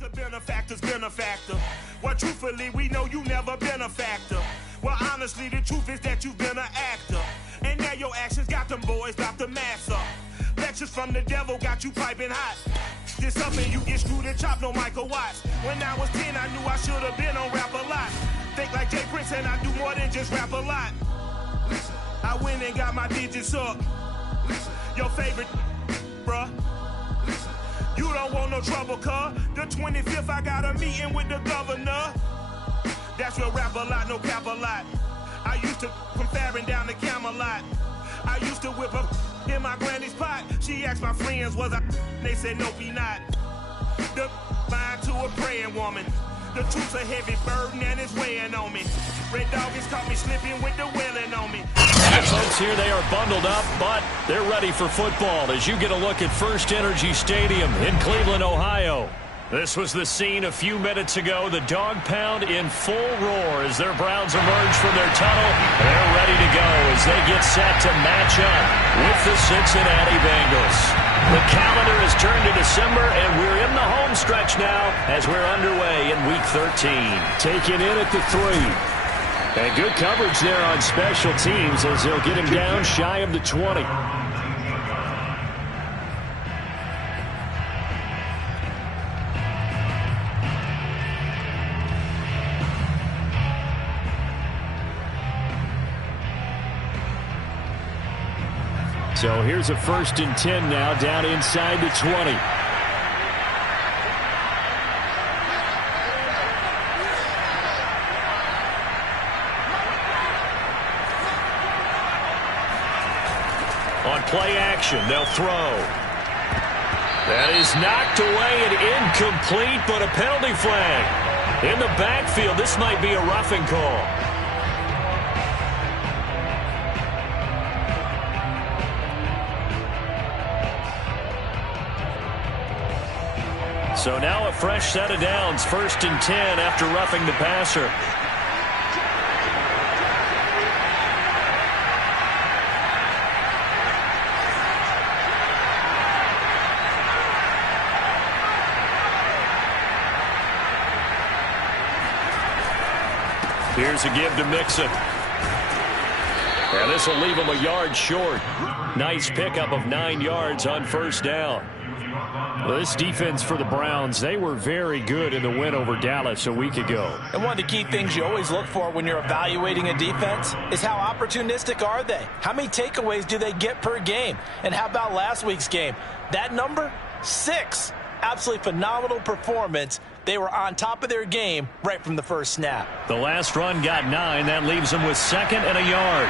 The benefactor's been a factor. Well, truthfully, we know you never been a factor. Well, honestly, the truth is that you've been an actor. And now your actions got them boys drop the mask up. Lectures from the devil got you piping hot. This up and you get screwed and chopped, no Michael Watts. When I was 10, I knew I should have been on Rap a Lot. Think like Jay Prince and I do more than just rap a lot. I went and got my digits up. Your favorite, bruh. You don't want no trouble, cuz. The 25th, I got a meeting with the governor. That's where Rap a Lot, no cap a lot. I used to from Farron down to Camelot. I used to whip up in my granny's pot. She asked my friends, was I? They said, nope, he not. The line to a praying woman. The truth's a heavy burden and it's weighing on me. Red Doggies caught me slipping with the wailing on me. The folks here, they are bundled up, but they're ready for football as you get a look at First Energy Stadium in Cleveland, Ohio. This was the scene a few minutes ago. The dog pound in full roar as their Browns emerge from their tunnel. They're ready to go as they get set to match up with the Cincinnati Bengals. The calendar has turned to December, and we're in the home stretch now as we're underway in Week 13. Taken in at the 3. And good coverage there on special teams as they'll get him down shy of the 20. So here's a 1st and 10 now down inside the 20. On play action, they'll throw. That is knocked away and incomplete, but a penalty flag. In the backfield, this might be a roughing call. So now a fresh set of downs, 1st and 10 after roughing the passer. Here's a give to Mixon. And this will leave him a yard short. Nice pickup of 9 yards on 1st down. Well, this defense for the Browns, they were very good in the win over Dallas a week ago. And one of the key things you always look for when you're evaluating a defense is how opportunistic are they? How many takeaways do they get per game? And how about last week's game? That number, 6. Absolutely phenomenal performance. They were on top of their game right from the first snap. The last run got 9. That leaves them with 2nd and a yard.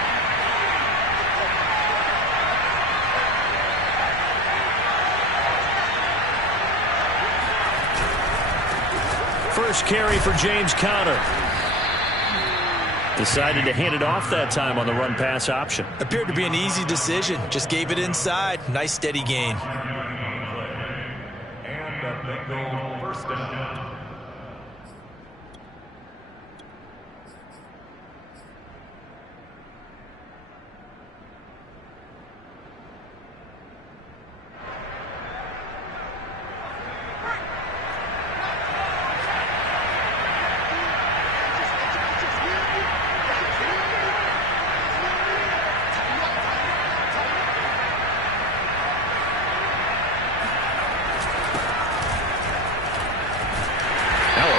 First carry for James Conner. Decided to hand it off that time on the run-pass option. Appeared to be an easy decision. Just gave it inside. Nice steady gain. And a Bengal 1st down.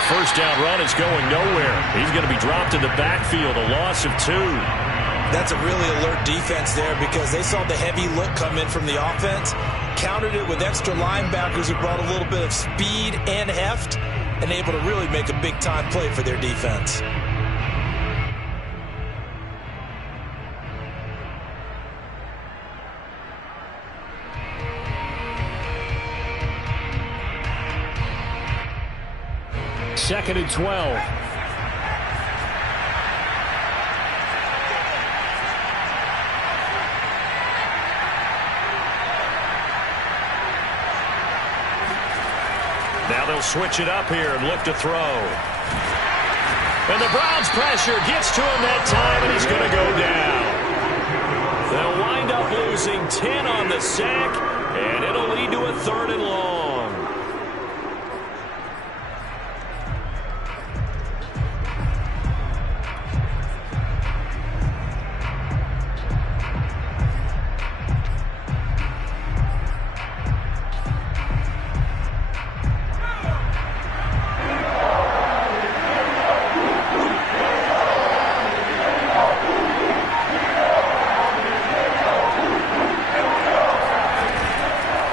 First down run is going nowhere. He's going to be dropped in the backfield, a loss of 2. That's a really alert defense there because they saw the heavy look come in from the offense, countered it with extra linebackers who brought a little bit of speed and heft, and able to really make a big-time play for their defense. Second and 12. Now they'll switch it up here and look to throw. And the Browns pressure gets to him that time, and he's going to go down. They'll wind up losing 10 on the sack, and it'll lead to a 3rd and long.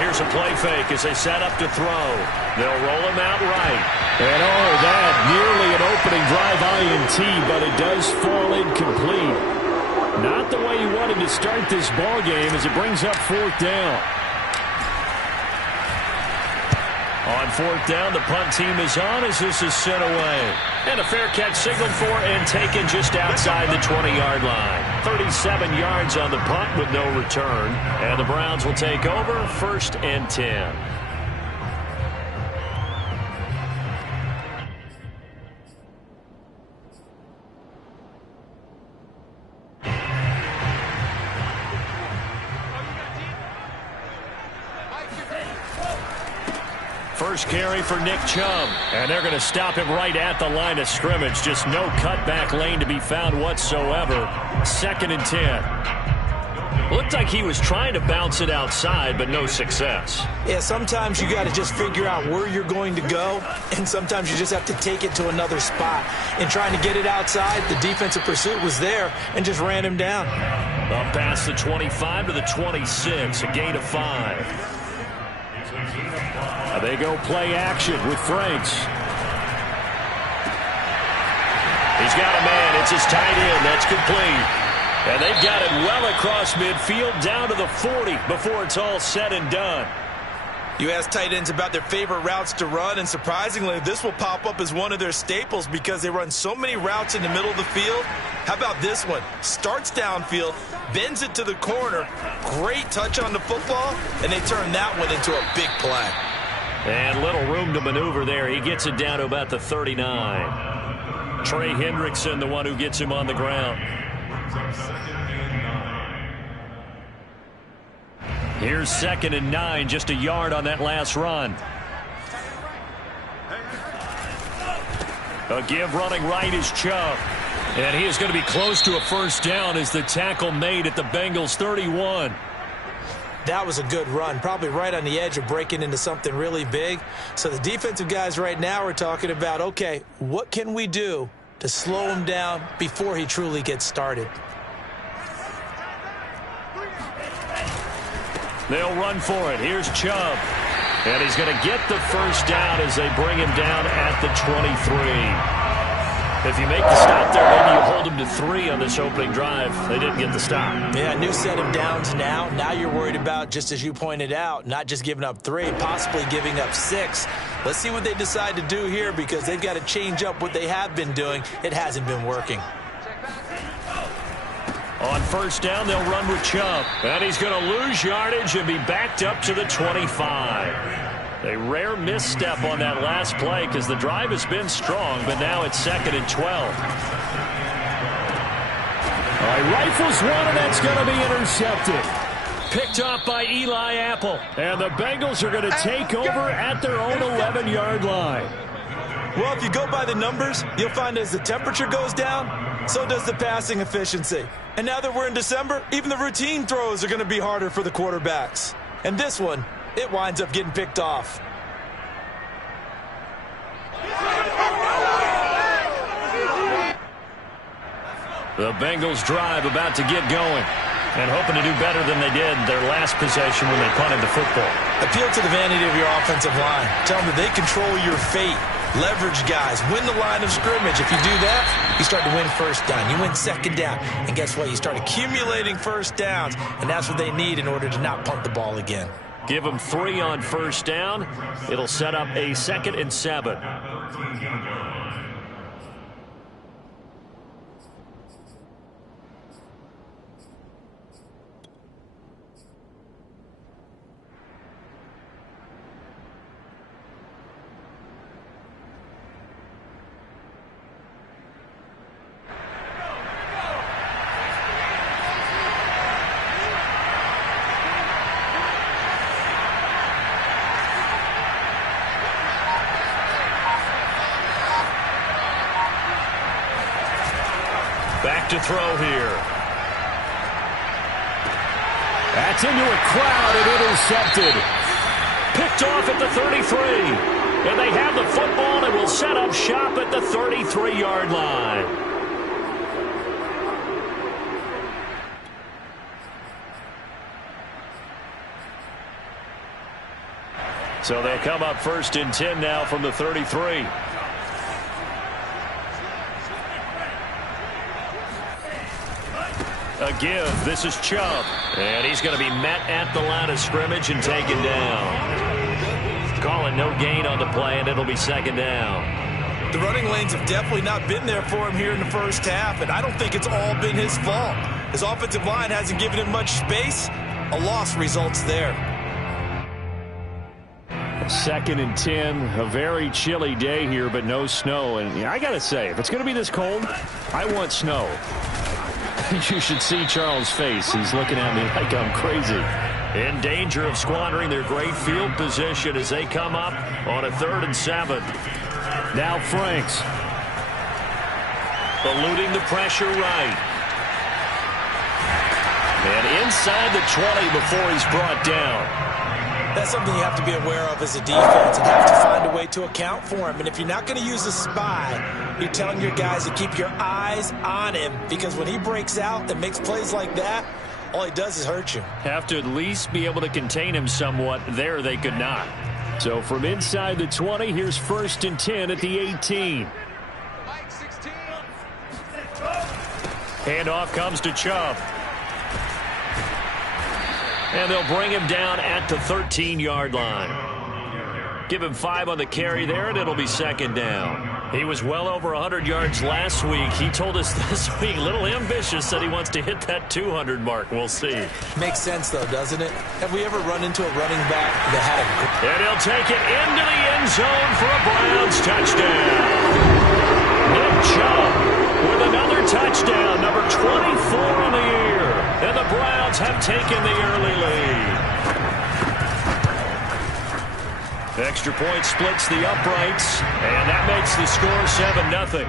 Here's a play fake as they set up to throw. They'll roll him out right. And that nearly an opening drive INT, but it does fall incomplete. Not the way you wanted to start this ball game as it brings up 4th down. On 4th down, the punt team is on as this is sent away. And a fair catch signaled for and taken just outside the 20-yard line. 37 yards on the punt with no return. And the Browns will take over 1st and 10. First carry for Nick Chubb. And they're going to stop him right at the line of scrimmage. Just no cutback lane to be found whatsoever. 2nd and 10. Looked like he was trying to bounce it outside, but no success. Yeah, sometimes you got to just figure out where you're going to go, and sometimes you just have to take it to another spot. In trying to get it outside, the defensive pursuit was there and just ran him down. Up past the 25 to the 26, a gain of 5. They go play action with Franks. He's got a man. It's his tight end. That's complete. And they've got it well across midfield down to the 40 before it's all said and done. You ask tight ends about their favorite routes to run, and surprisingly, this will pop up as one of their staples because they run so many routes in the middle of the field. How about this one? Starts downfield, bends it to the corner, great touch on the football, and they turn that one into a big play. And little room to maneuver there. He gets it down to about the 39. Trey Hendrickson, the one who gets him on the ground. Here's 2nd and 9, just a yard on that last run. A give running right is Chubb. And he is going to be close to a 1st down as the tackle made at the Bengals 31. That was a good run, probably right on the edge of breaking into something really big. So the defensive guys right now are talking about, okay, what can we do to slow him down before he truly gets started? They'll run for it. Here's Chubb. And he's going to get the 1st down as they bring him down at the 23. If you make the stop there, maybe you hold them to 3 on this opening drive. They didn't get the stop. Yeah, new set of downs now. Now you're worried about, just as you pointed out, not just giving up 3, possibly giving up 6. Let's see what they decide to do here because they've got to change up what they have been doing. It hasn't been working. On 1st down, they'll run with Chubb. And he's going to lose yardage and be backed up to the 25. A rare misstep on that last play because the drive has been strong, but now it's 2nd and 12. All right, rifles one, and that's going to be intercepted. Picked off by Eli Apple. And the Bengals are going to take over at their own 11-yard line. Well, if you go by the numbers, you'll find as the temperature goes down, so does the passing efficiency. And now that we're in December, even the routine throws are going to be harder for the quarterbacks. And this one, it winds up getting picked off. The Bengals drive about to get going and hoping to do better than they did their last possession when they punted the football. Appeal to the vanity of your offensive line. Tell them that they control your fate. Leverage guys. Win the line of scrimmage. If you do that, you start to win 1st down. You win 2nd down. And guess what? You start accumulating 1st downs. And that's what they need in order to not punt the ball again. Give them 3 on 1st down. It'll set up a 2nd and 7. Back to throw here. That's into a crowd and intercepted. Picked off at the 33. And they have the football and will set up shop at the 33-yard line. So they'll come up 1st and 10 now from the 33. A give. This is Chubb. And he's going to be met at the line of scrimmage and taken down. Calling no gain on the play, and it'll be 2nd down. The running lanes have definitely not been there for him here in the first half, and I don't think it's all been his fault. His offensive line hasn't given him much space. A loss results there. 2nd and 10. A very chilly day here, but no snow. And I got to say, if it's going to be this cold, I want snow. You should see Charles' face. He's looking at me like I'm crazy. In danger of squandering their great field position as they come up on a 3rd and 7. Now Franks. Eluding the pressure right. And inside the 20 before he's brought down. That's something you have to be aware of as a defense and have to find a way to account for him. And if you're not going to use a spy, you're telling your guys to keep your eyes on him, because when he breaks out and makes plays like that, all he does is hurt you. Have to at least be able to contain him somewhat. There they could not. So from inside the 20, here's 1st and 10 at the 18. Handoff comes to Chubb. And they'll bring him down at the 13-yard line. Give him 5 on the carry there, and it'll be 2nd down. He was well over 100 yards last week. He told us this week, a little ambitious, said he wants to hit that 200 mark. We'll see. Makes sense, though, doesn't it? Have we ever run into a running back that had a... And he'll take it into the end zone for a Browns touchdown. Nick Chubb with another touchdown, number 24 on the year. And the Browns have taken the early lead. Extra point splits the uprights, and that makes the score 7-0.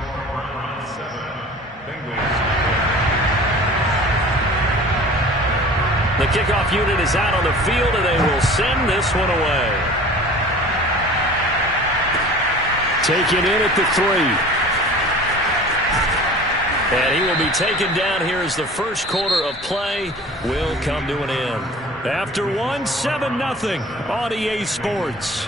The kickoff unit is out on the field, and they will send this one away. Taken in at the 3. And he will be taken down here as the first quarter of play will come to an end. After 7-0 on EA Sports.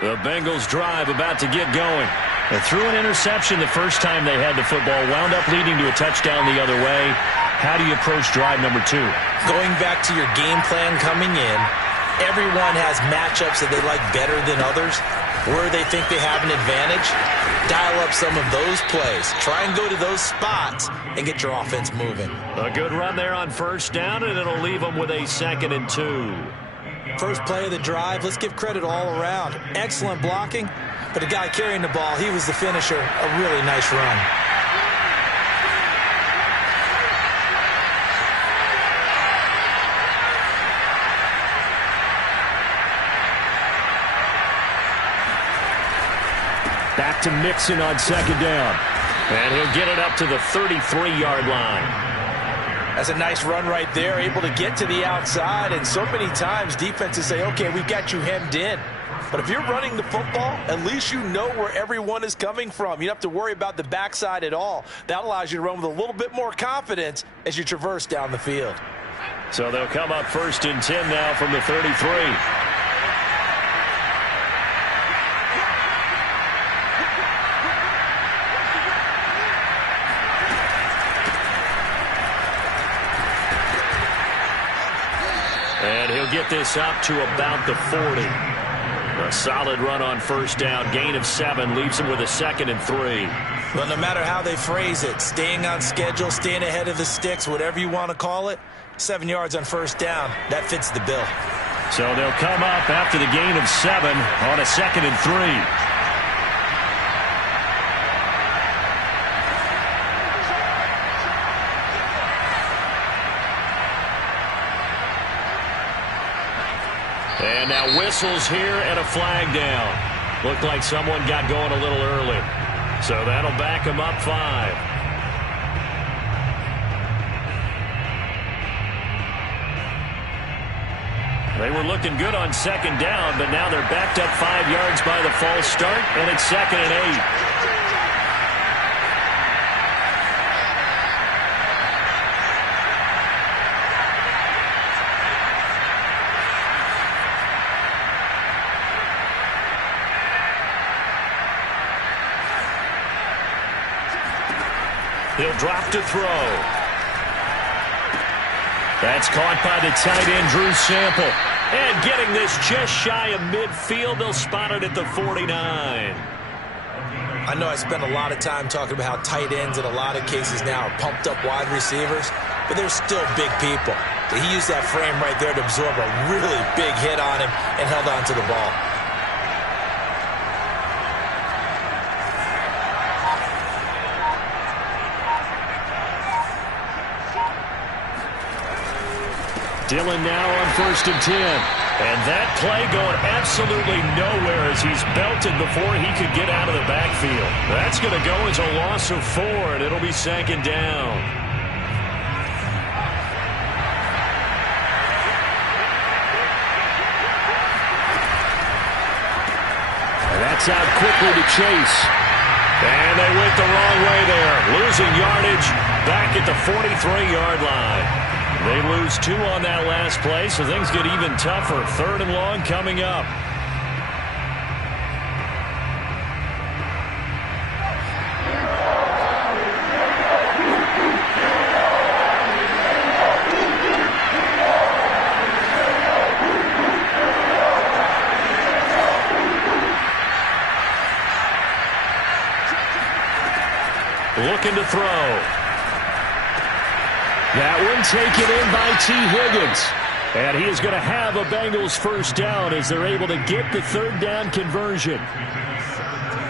The Bengals drive about to get going. They threw an interception the first time they had the football, wound up leading to a touchdown the other way. How do you approach drive number 2? Going back to your game plan coming in, everyone has matchups that they like better than others, where they think they have an advantage. Dial up some of those plays. Try and go to those spots and get your offense moving. A good run there on 1st down, and it'll leave them with a 2nd and 2. First play of the drive, let's give credit all around. Excellent blocking, but the guy carrying the ball, he was the finisher. A really nice run. Back to Mixon on 2nd down. And he'll get it up to the 33-yard line. That's a nice run right there, able to get to the outside. And so many times defenses say, okay, we've got you hemmed in. But if you're running the football, at least you know where everyone is coming from. You don't have to worry about the backside at all. That allows you to run with a little bit more confidence as you traverse down the field. So they'll come up 1st and 10 now from the 33. And he'll get this up to about the 40. A solid run on 1st down. Gain of 7 leaves him with a 2nd and 3. Well, no matter how they phrase it, staying on schedule, staying ahead of the sticks, whatever you want to call it, 7 yards on 1st down, that fits the bill. So they'll come up after the gain of 7 on a 2nd and 3. And now whistles here and a flag down. Looked like someone got going a little early. So that'll back him up 5. They were looking good on second down, but now they're backed up 5 yards by the false start, and it's 2nd and 8. He'll drop to throw. That's caught by the tight end, Drew Sample. And getting this just shy of midfield, they'll spot it at the 49. I know I spend a lot of time talking about how tight ends in a lot of cases now are pumped up wide receivers, but they're still big people. He used that frame right there to absorb a really big hit on him and held on to the ball. Dillon now on 1st and 10. And that play going absolutely nowhere as he's belted before he could get out of the backfield. That's going to go as a loss of 4, and it'll be 2nd down. And that's out quickly to Chase. And they went the wrong way there. Losing yardage back at the 43-yard line. They lose 2 on that last play, so things get even tougher. 3rd and long coming up. Looking to throw. That one taken in by T. Higgins. And he is going to have a Bengals 1st down as they're able to get the 3rd down conversion.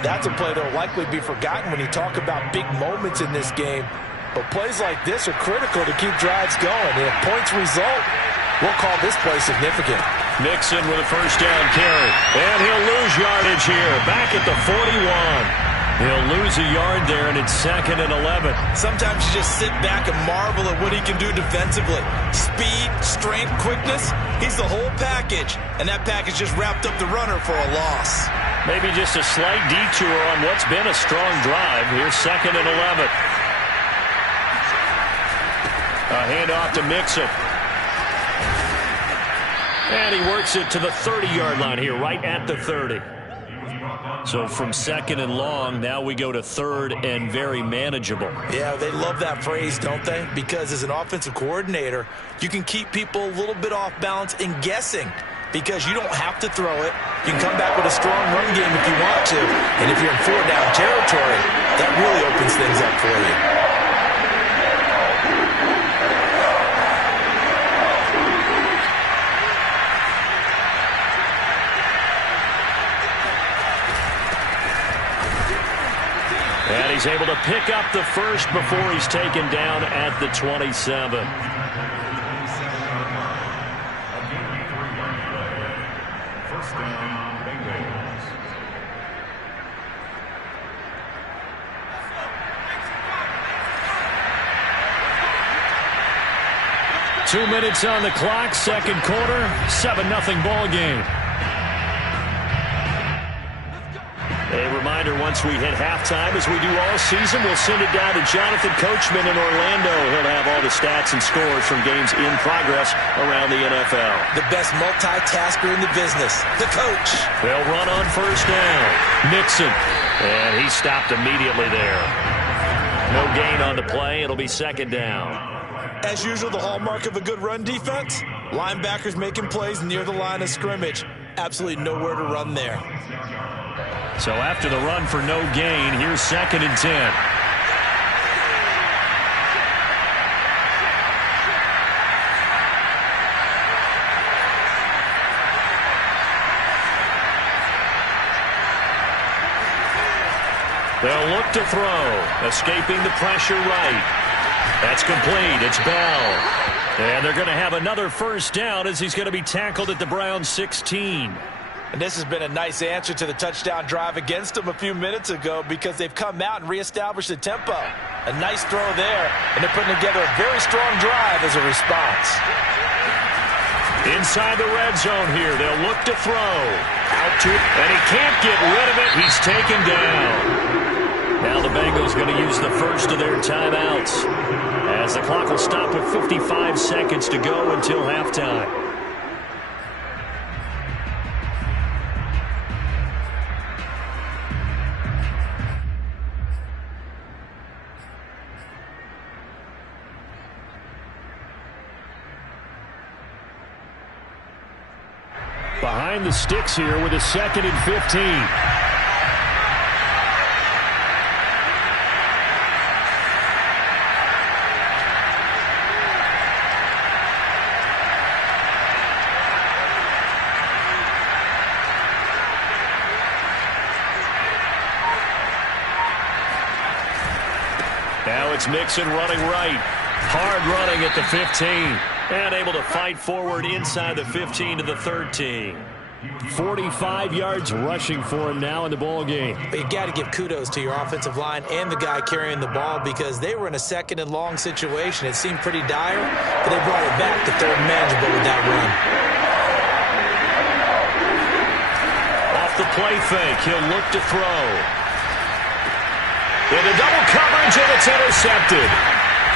That's a play that will likely be forgotten when you talk about big moments in this game. But plays like this are critical to keep drives going. And if points result, we'll call this play significant. Mixon with a 1st down carry. And he'll lose yardage here. Back at the 41. He'll lose a yard there, and it's 2nd and 11. Sometimes you just sit back and marvel at what he can do defensively. Speed, strength, quickness, he's the whole package. And that package just wrapped up the runner for a loss. Maybe just a slight detour on what's been a strong drive. Here's 2nd and 11. A handoff to Mixon. And he works it to the 30-yard line here, right at the 30. So from 2nd and long, now we go to 3rd and very manageable. Yeah, they love that phrase, don't they? Because as an offensive coordinator, you can keep people a little bit off balance and guessing because you don't have to throw it. You can come back with a strong run game if you want to. And if you're in 4-down territory, that really opens things up for you. And he's able to pick up the 1st before he's taken down at the 27. First down, Bengals. 2 minutes on the clock, 2nd quarter, 7-0 ball game. A reminder, once we hit halftime, as we do all season, we'll send it down to Jonathan Coachman in Orlando. He'll have all the stats and scores from games in progress around the NFL. The best multitasker in the business, the coach. They'll run on 1st down. Mixon. And he stopped immediately there. No gain on the play. It'll be 2nd down. As usual, the hallmark of a good run defense, linebackers making plays near the line of scrimmage. Absolutely nowhere to run there. So after the run for no gain, here's 2nd and 10. They'll look to throw, escaping the pressure right. That's complete. It's Bell. And they're going to have another 1st down as he's going to be tackled at the Browns 16. And this has been a nice answer to the touchdown drive against them a few minutes ago because they've come out and reestablished the tempo. A nice throw there, and they're putting together a very strong drive as a response. Inside the red zone here, they'll look to throw. Out to it, and he can't get rid of it. He's taken down. Now the Bengals going to use the first of their timeouts, as the clock will stop with 55 seconds to go until halftime. Behind the sticks here with a 2nd and 15. Now it's Mixon running right. Hard running at the 15. And able to fight forward inside the 15 to the 13. 45 yards rushing for him now in the ball game. But you got to give kudos to your offensive line and the guy carrying the ball because they were in a 2nd and long situation. It seemed pretty dire, but they brought it back to 3rd and manageable with that run. Off the play fake, he'll look to throw. Into double coverage, and it's intercepted.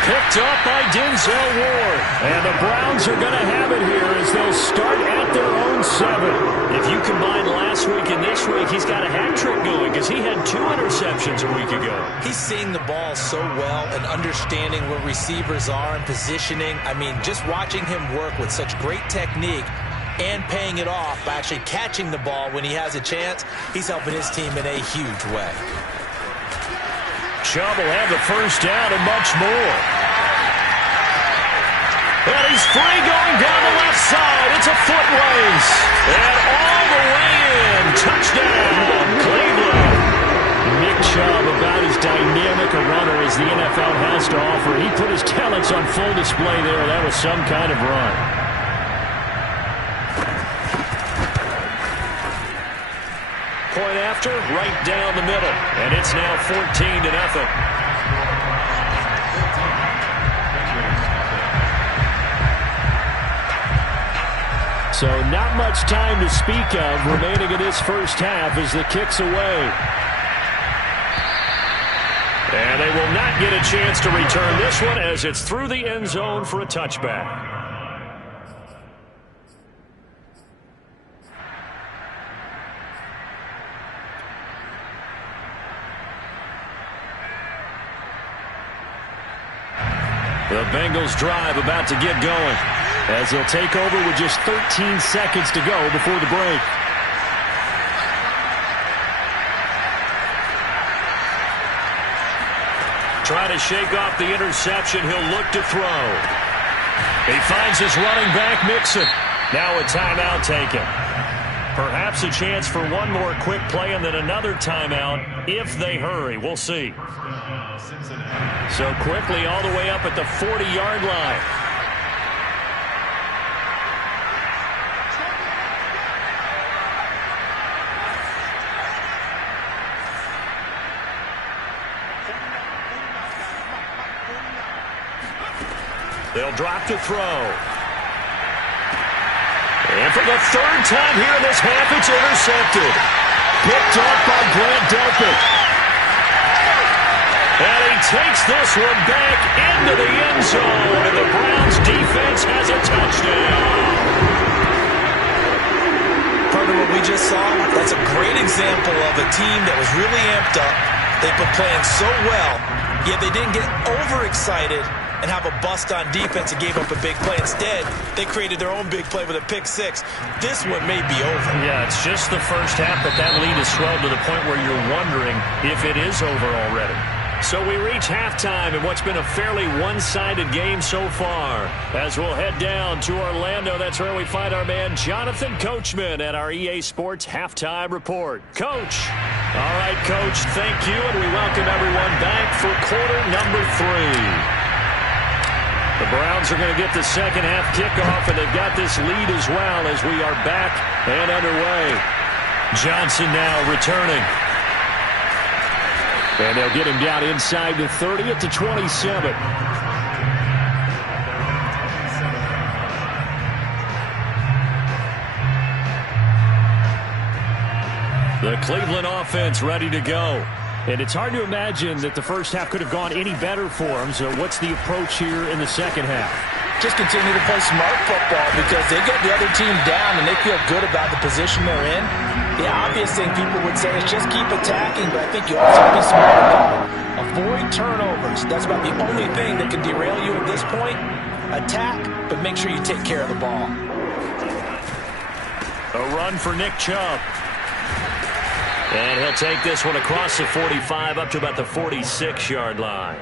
Picked up by Denzel Ward. And the Browns are going to have it here as they'll start at their own 7. If you combine last week and this week, he's got a hat trick going because he had 2 interceptions a week ago. He's seeing the ball so well and understanding where receivers are and positioning. I mean, just watching him work with such great technique and paying it off by actually catching the ball when he has a chance, he's helping his team in a huge way. Chubb will have the first down and much more. And he's free going down the left side. It's a foot race. And all the way in. Touchdown, Cleveland. Nick Chubb, about as dynamic a runner as the NFL has to offer. He put his talents on full display there. That was some kind of run. Point after, right down the middle. And it's now 14-0. So not much time to speak of remaining in this first half as the kick's away. And they will not get a chance to return this one as it's through the end zone for a touchback. The Bengals drive about to get going as they'll take over with just 13 seconds to go before the break. Trying to shake off the interception. He'll look to throw. He finds his running back, Mixon. Now a timeout taken. Perhaps a chance for one more quick play and then another timeout if they hurry. We'll see. So quickly all the way up at the 40-yard line. They'll drop to throw. And for the 3rd time here in this half, it's intercepted. Picked up by Grant Delpit. And he takes this one back into the end zone. And the Browns defense has a touchdown. Partner, what we just saw, that's a great example of a team that was really amped up. They've been playing so well, yet they didn't get overexcited and have a bust on defense and gave up a big play. Instead, they created their own big play with a pick 6. This one may be over. Yeah, it's just the first half, but that lead has swelled to the point where you're wondering if it is over already. So we reach halftime in what's been a fairly one-sided game so far. As we'll head down to Orlando, that's where we find our man Jonathan Coachman at our EA Sports Halftime Report. Coach. All right, Coach, thank you, and we welcome everyone back for quarter number 3. The Browns are going to get the second half kickoff, and they've got this lead as well as we are back and underway. Johnson now returning. And they'll get him down inside the 30 at the 27. The Cleveland offense ready to go. And it's hard to imagine that the first half could have gone any better for them. So what's the approach here in the second half? Just continue to play smart football because they get the other team down and they feel good about the position they're in. The obvious thing people would say is just keep attacking, but I think you also be smart about it. Avoid turnovers. That's about the only thing that can derail you at this point. Attack, but make sure you take care of the ball. A run for Nick Chubb. And he'll take this one across the 45 up to about the 46-yard line.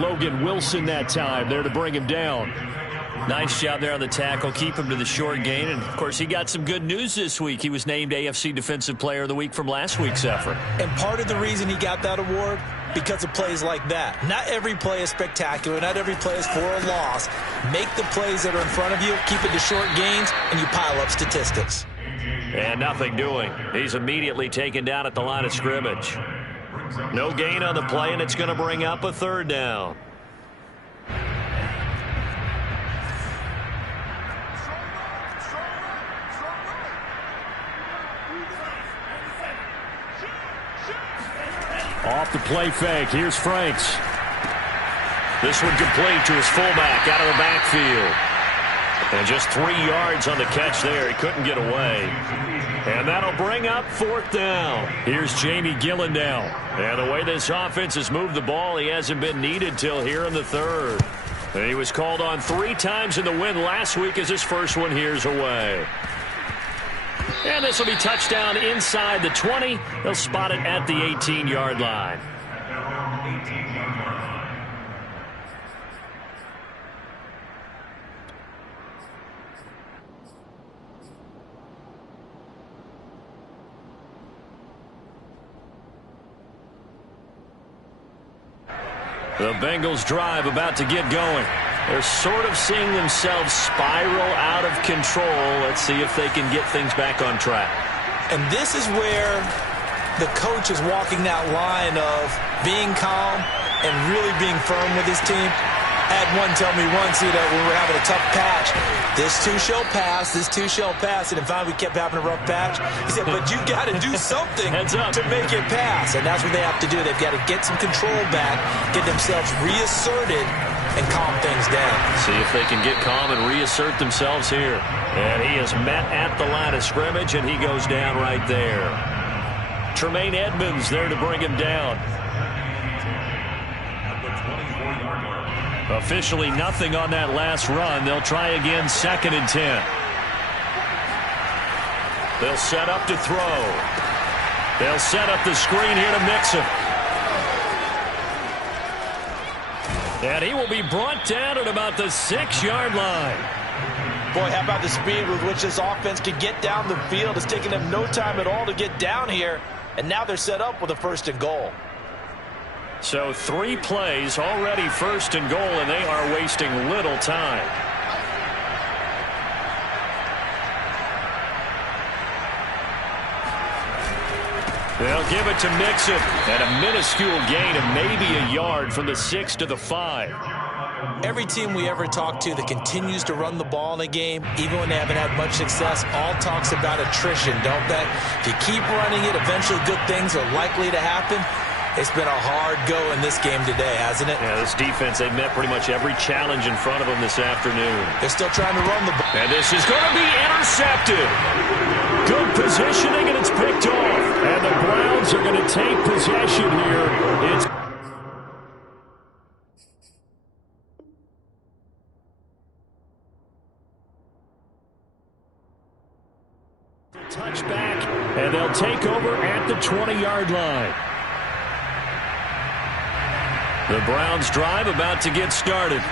Logan Wilson that time there to bring him down. Nice job there on the tackle. Keep him to the short gain. And, of course, he got some good news this week. He was named AFC Defensive Player of the Week from last week's effort. And part of the reason he got that award, because of plays like that. Not every play is spectacular. Not every play is for a loss. Make the plays that are in front of you, keep it to short gains, and you pile up statistics. And nothing doing. He's immediately taken down at the line of scrimmage. No gain on the play, and it's going to bring up a third down. Off the play fake. Here's Franks. This one complete to his fullback out of the backfield. And just 3 yards on the catch there. He couldn't get away. And that'll bring up fourth down. Here's Jamie Gillen. And the way this offense has moved the ball, he hasn't been needed till here in the third. And he was called on 3 times in the win last week as his first one here's away. And this will be touchdown inside the 20. They'll spot it at the 18-yard line. The Bengals drive about to get going. They're sort of seeing themselves spiral out of control. Let's see if they can get things back on track. And this is where the coach is walking that line of being calm and really being firm with his team. I had one tell me once, when we were having a tough patch, this too shall pass, this too shall pass. And finally we kept having a rough patch. He said, but you got to do something to make it pass. And that's what they have to do. They've got to get some control back, get themselves reasserted, and calm things down. See if they can get calm and reassert themselves here. And he is met at the line of scrimmage, and he goes down right there. Tremaine Edmonds there to bring him down. Officially nothing on that last run. They'll try again, 2nd and 10. They'll set up to throw. They'll set up the screen here to Mixon. And he will be brought down at about the 6-yard line. Boy, how about the speed with which this offense can get down the field? It's taking them no time at all to get down here. And now they're set up with a 1st and goal. So 3 plays already 1st and goal, and they are wasting little time. They'll give it to Mixon, and a minuscule gain of maybe a yard from the 6 to the 5. Every team we ever talk to that continues to run the ball in a game, even when they haven't had much success, all talks about attrition, don't they? If you keep running it, eventually good things are likely to happen. It's been a hard go in this game today, hasn't it? Yeah, this defense, they've met pretty much every challenge in front of them this afternoon. They're still trying to run the ball. And this is going to be intercepted. Good positioning, and it's picked off. And the Browns are going to take possession here. It's touchback, and they'll take over at the 20-yard line. The Browns drive about to get started.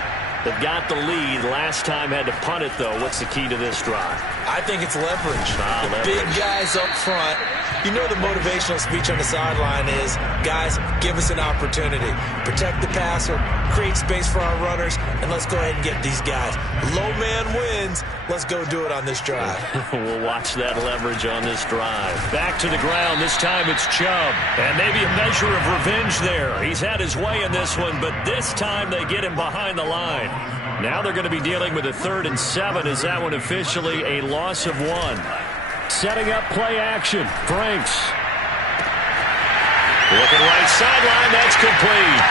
They've got the lead. Last time had to punt it, though. What's the key to this drive? I think it's leverage. The big guys up front You know the motivational speech on the sideline is, guys, give us an opportunity. Protect the passer, create space for our runners, and let's go ahead and get these guys. Low man wins. Let's go do it on this drive. We'll watch that leverage on this drive. Back to the ground. This time it's Chubb. And maybe a measure of revenge there. He's had his way in this one, but this time they get him behind the line. Now they're going to be dealing with a 3rd and 7. Is that one officially a loss of 1? Setting up play action. Franks. Looking right sideline. That's complete.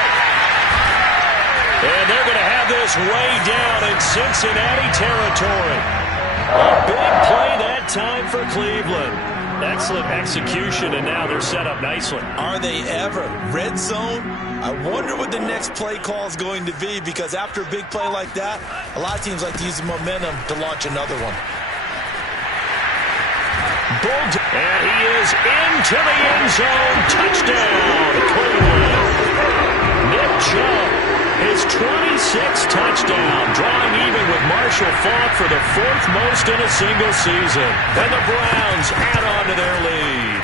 And they're going to have this way down in Cincinnati territory. A big play that time for Cleveland. Excellent execution, and now they're set up nicely. Are they ever? Red zone? I wonder what the next play call is going to be, because after a big play like that, a lot of teams like to use the momentum to launch another one. And he is into the end zone. Touchdown, Cleveland. Nick Chubb, his 26th touchdown, drawing even with Marshall Faulk for the 4th most in a single season. And the Browns add on to their lead.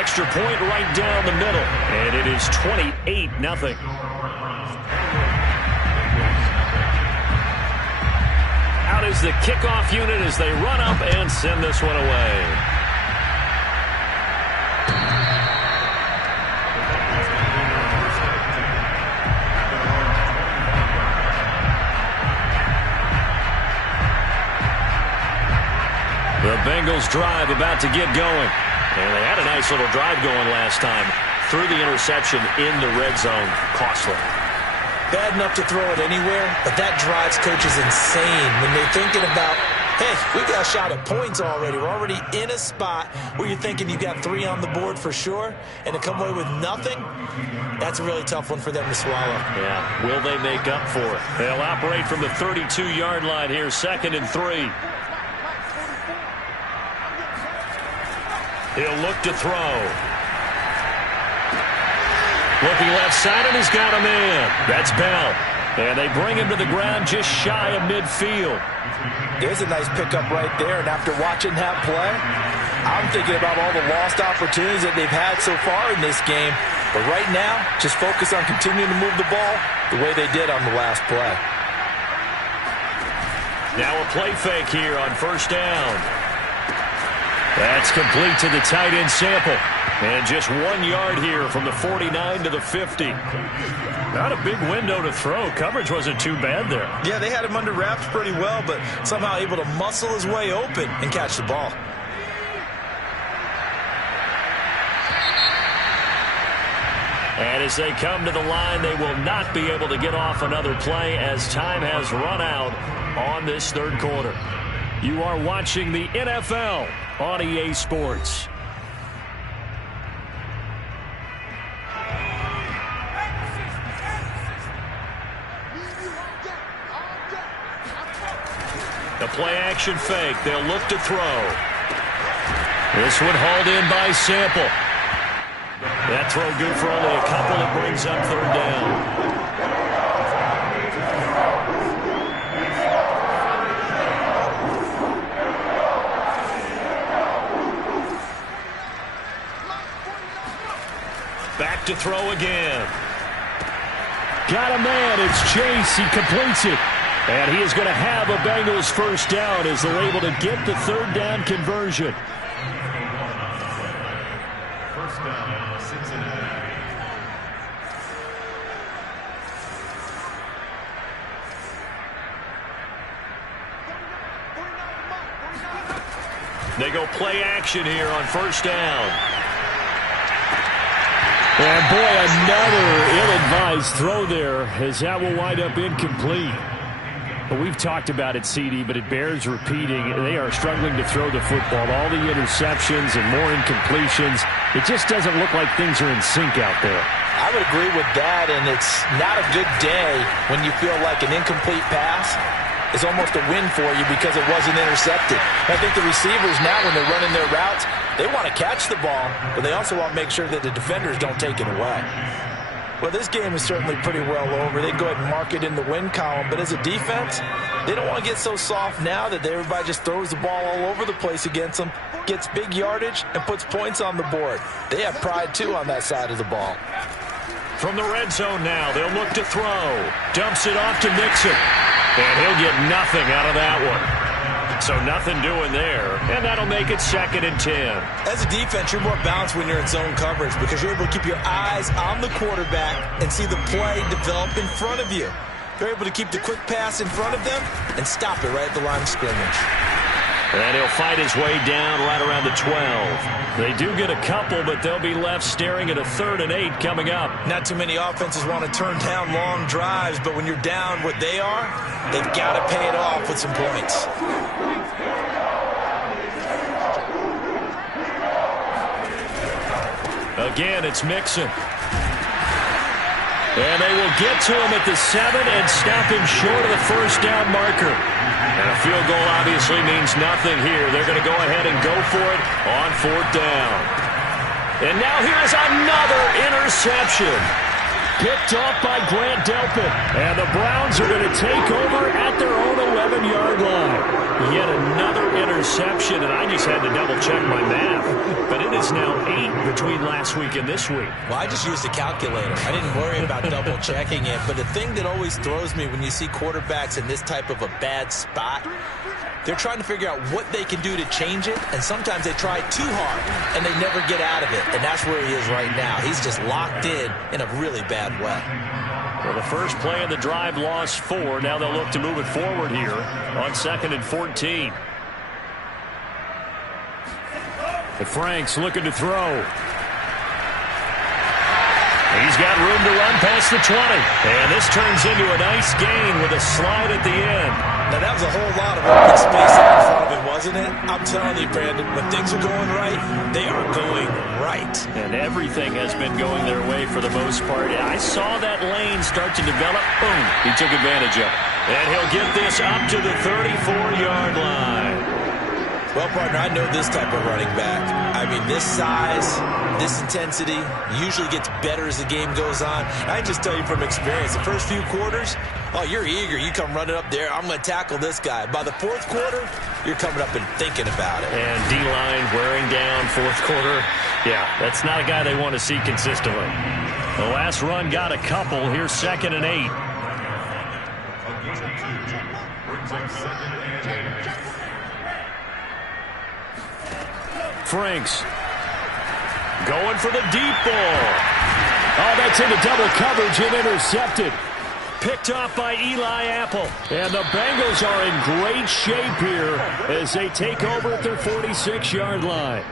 Extra point right down the middle, and it is 28-0. Out is the kickoff unit as they run up and send this one away. The Bengals drive about to get going. And they had a nice little drive going last time. Threw the interception in the red zone. Costly. Bad enough to throw it anywhere, but that drives coaches insane when they're thinking about, hey, we got a shot at points already. We're already in a spot where you're thinking you got 3 on the board for sure, and to come away with nothing, that's a really tough one for them to swallow. Yeah, will they make up for it? They'll operate from the 32-yard line here, 2nd and 3. He'll look to throw. Looking left side, and he's got a man. That's Bell. And they bring him to the ground just shy of midfield. There's a nice pickup right there, and after watching that play, I'm thinking about all the lost opportunities that they've had so far in this game. But right now, just focus on continuing to move the ball the way they did on the last play. Now a play fake here on 1st down. That's complete to the tight end Sample. And just 1 yard here from the 49 to the 50. Not a big window to throw. Coverage wasn't too bad there. Yeah, they had him under wraps pretty well, but somehow able to muscle his way open and catch the ball. And as they come to the line, they will not be able to get off another play as time has run out on this 3rd quarter. You are watching the NFL on EA Sports. The play-action fake. They'll look to throw. This one hauled in by Sample. That throw good for only a couple. It brings up 3rd down. Back to throw again. Got a man. It's Chase. He completes it. And he is going to have a Bengals 1st down as they're able to get the 3rd down conversion. 1st down, Cincinnati. They go play action here on 1st down. And boy, another ill-advised throw there as that will wind up incomplete. But we've talked about it, CD, but it bears repeating. They are struggling to throw the football. All the interceptions and more incompletions. It just doesn't look like things are in sync out there. I would agree with that, and it's not a good day when you feel like an incomplete pass is almost a win for you because it wasn't intercepted. I think the receivers now, when they're running their routes, they want to catch the ball, but they also want to make sure that the defenders don't take it away. Well, this game is certainly pretty well over. They go ahead and mark it in the win column, but as a defense, They don't want to get so soft now that everybody just throws the ball all over the place against them, gets big yardage, and puts points on the board. They have pride, too, on that side of the ball. From the red zone now, they'll look to throw. Dumps it off to Mixon. And he'll get nothing out of that one. So nothing doing there, and that'll make it 2nd and 10. As a defense, you're more balanced when you're in zone coverage because you're able to keep your eyes on the quarterback and see the play develop in front of you. You're able to keep the quick pass in front of them and stop it right at the line of scrimmage. And he'll fight his way down right around the 12. They do get a couple, but they'll be left staring at a 3rd and 8 coming up. Not too many offenses want to turn down long drives, but when you're down what they are, they've got to pay it off with some points. Again, it's Mixon. And they will get to him at the 7 and stop him short of the first down marker. And a field goal obviously means nothing here. They're going to go ahead and go for it on 4th down. And now here's another interception. Picked off by Grant Delpit. And the Browns are going to take over at their own 11-yard line. Yet another interception, and I just had to double-check my math. But it is now 8 between last week and this week. Well, I just used a calculator. I didn't worry about double-checking it. But the thing that always throws me when you see quarterbacks in this type of a bad spot, they're trying to figure out what they can do to change it, and sometimes they try too hard, and they never get out of it, and that's where he is right now. He's just locked in a really bad way. Well, the first play of the drive lost 4. Now they'll look to move it forward here on 2nd and 14. And Frank's looking to throw. He's got room to run past the 20. And this turns into a nice gain with a slide at the end. Now, that was a whole lot of open space out in front of him, wasn't it? I'm telling you, Brandon, when things are going right, they are going right. And everything has been going their way for the most part. I saw that lane start to develop. Boom. He took advantage of it. And he'll get this up to the 34-yard line. Well, partner, I know this type of running back. I mean, this size, this intensity usually gets better as the game goes on. I just tell you from experience, the first few quarters, oh, you're eager. You come running up there. I'm going to tackle this guy. By the 4th quarter, you're coming up and thinking about it. And D-line wearing down 4th quarter. Yeah, that's not a guy they want to see consistently. The last run got a couple. Here's 2nd and 8. Franks going for the deep ball. Oh, that's into double coverage and intercepted. Picked off by Eli Apple. And the Bengals are in great shape here as they take over at their 46-yard line.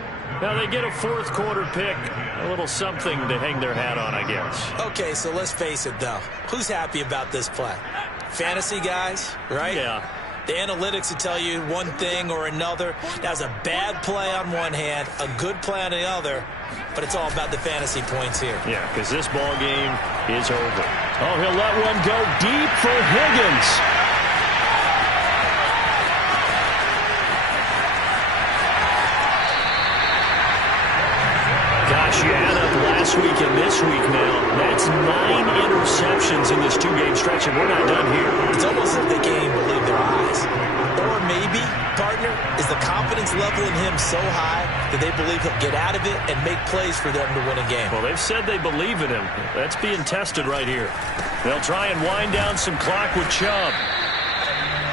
Now they get a 4th quarter pick. A little something to hang their hat on, I guess. Okay, so let's face it, though. Who's happy about this play? Fantasy guys, right? Yeah. The analytics will tell you one thing or another. That's a bad play on one hand, a good play on the other, but it's all about the fantasy points here. Yeah, because this ball game is over. Oh, he'll let one go deep for Higgins. Gosh, you add up last week and this week now. That's 9 interceptions in this 2-game stretch, and we're not done here. It's almost like they can't even believe their eyes. Or maybe, partner, is the confidence level in him so high that they believe he'll get out of it and make plays for them to win a game. Well, they've said they believe in him. That's being tested right here. They'll try and wind down some clock with Chubb.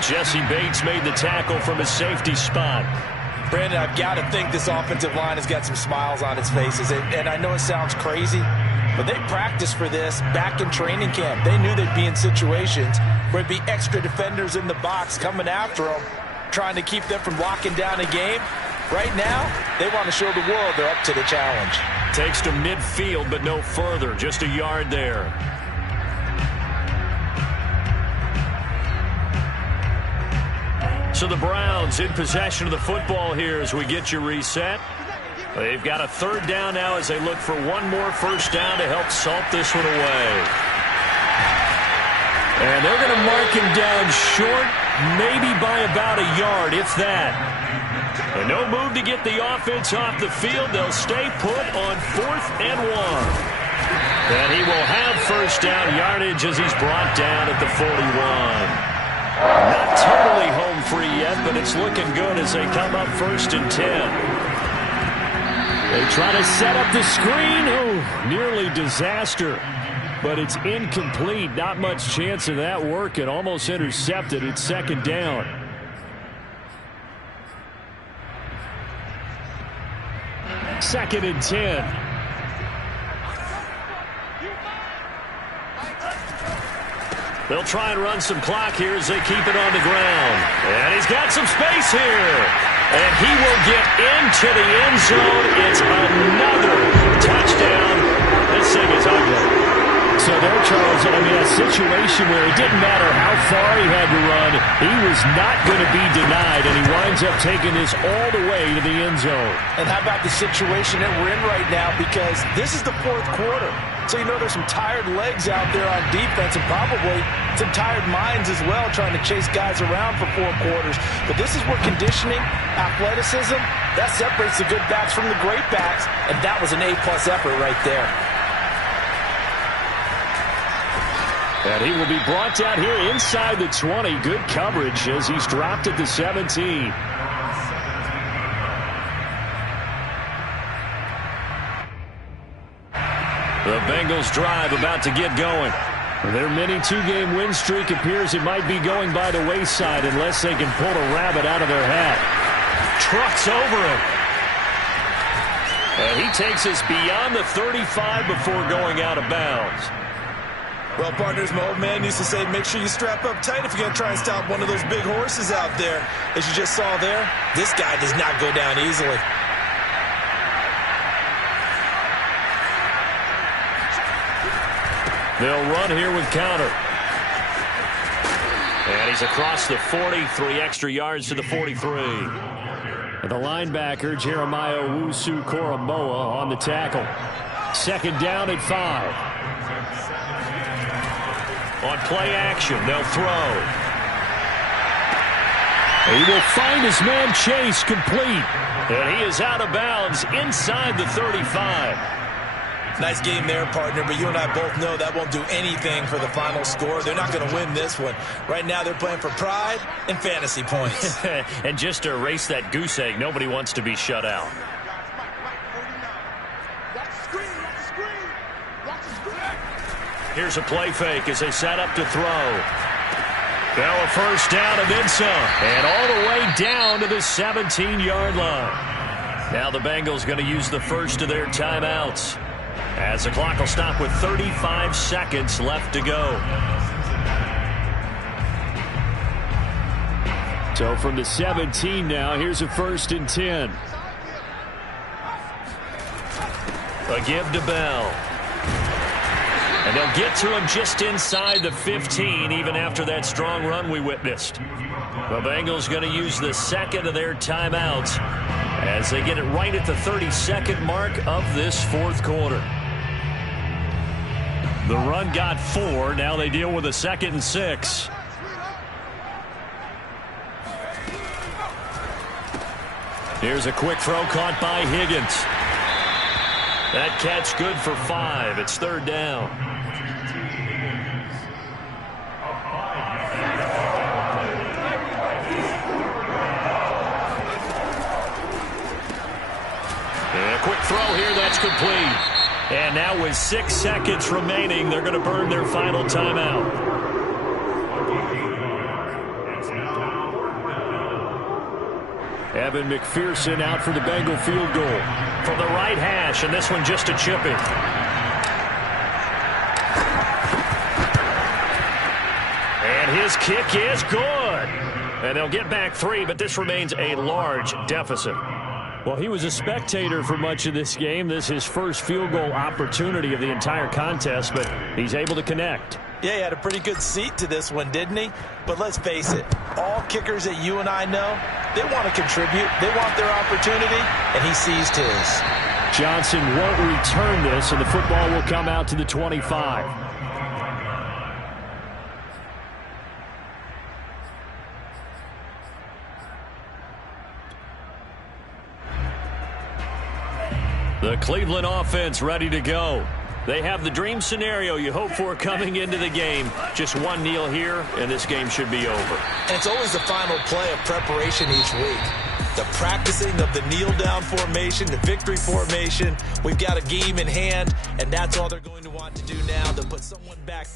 Jesse Bates made the tackle from his safety spot. Brandon, I've got to think this offensive line has got some smiles on its faces. And I know it sounds crazy, but they practiced for this back in training camp. They knew they'd be in situations where it'd be extra defenders in the box coming after them, trying to keep them from locking down a game. Right now, they want to show the world they're up to the challenge. Takes to midfield, but no further. Just a yard there. So the Browns in possession of the football here as we get you reset. They've got a 3rd down now as they look for one more first down to help salt this one away. And they're going to mark him down short, maybe by about a yard, if that. And no move to get the offense off the field. They'll stay put on 4th and 1. And he will have first down yardage as he's brought down at the 41. Not totally home free yet, but it's looking good as they come up 1st and 10. They try to set up the screen. Oh, nearly disaster. But it's incomplete. Not much chance of that working. Almost intercepted. It's 2nd down. Second and 10. They'll try and run some clock here as they keep it on the ground. And he's got some space here. And he will get into the end zone. It's another touchdown. This thing is ugly. So there, Charles, I mean, a situation where it didn't matter how far he had to run, he was not going to be denied, and he winds up taking this all the way to the end zone. And how about the situation that we're in right now, because this is the 4th quarter. So you know there's some tired legs out there on defense and probably some tired minds as well trying to chase guys around for 4 quarters. But this is where conditioning, athleticism, that separates the good backs from the great backs, and that was an A-plus effort right there. And he will be brought down here inside the 20. Good coverage as he's dropped at the 17. The Bengals drive about to get going. Their mini 2-game win streak appears it might be going by the wayside unless they can pull a rabbit out of their hat. Trucks over him. And he takes us beyond the 35 before going out of bounds. Well, partners, my old man used to say, make sure you strap up tight if you're going to try and stop one of those big horses out there. As you just saw there, this guy does not go down easily. They'll run here with counter. And he's across the 40, 3 extra yards to the 43. The linebacker, Jeremiah Owusu-Koramoah, on the tackle. 2nd down at 5. On play action, they'll throw. He will find his man Chase complete. And he is out of bounds inside the 35. Nice game there, partner, but you and I both know that won't do anything for the final score. They're not going to win this one. Right now they're playing for pride and fantasy points. And just to erase that goose egg, nobody wants to be shut out. Here's a play fake as they set up to throw. Now a 1st down and then some. And all the way down to the 17-yard line. Now the Bengals going to use the first of their timeouts, as the clock will stop with 35 seconds left to go. So from the 17 now, here's a 1st and 10. A give to Bell. And they'll get to him just inside the 15, even after that strong run we witnessed. The Bengals going to use the 2nd of their timeouts as they get it right at the 32nd mark of this 4th quarter. The run got 4. Now they deal with a 2nd and 6. Here's a quick throw caught by Higgins. That catch good for 5. It's 3rd down. And a quick throw here, that's complete. And now with 6 seconds remaining, they're going to burn their final timeout. Evan McPherson out for the Bengal field goal from the right hash, and this one just a chipping. And his kick is good. And they'll get back 3, but this remains a large deficit. Well, he was a spectator for much of this game. This is his first field goal opportunity of the entire contest, but he's able to connect. Yeah, he had a pretty good seat to this one, didn't he? But let's face it, all kickers that you and I know, they want to contribute. They want their opportunity, and he seized his. Johnson won't return this, and the football will come out to the 25. The Cleveland offense ready to go. They have the dream scenario you hope for coming into the game. Just one kneel here, and this game should be over. And it's always the final play of preparation each week. The practicing of the kneel-down formation, the victory formation. We've got a game in hand, and that's all they're going to want to do now, to put someone back.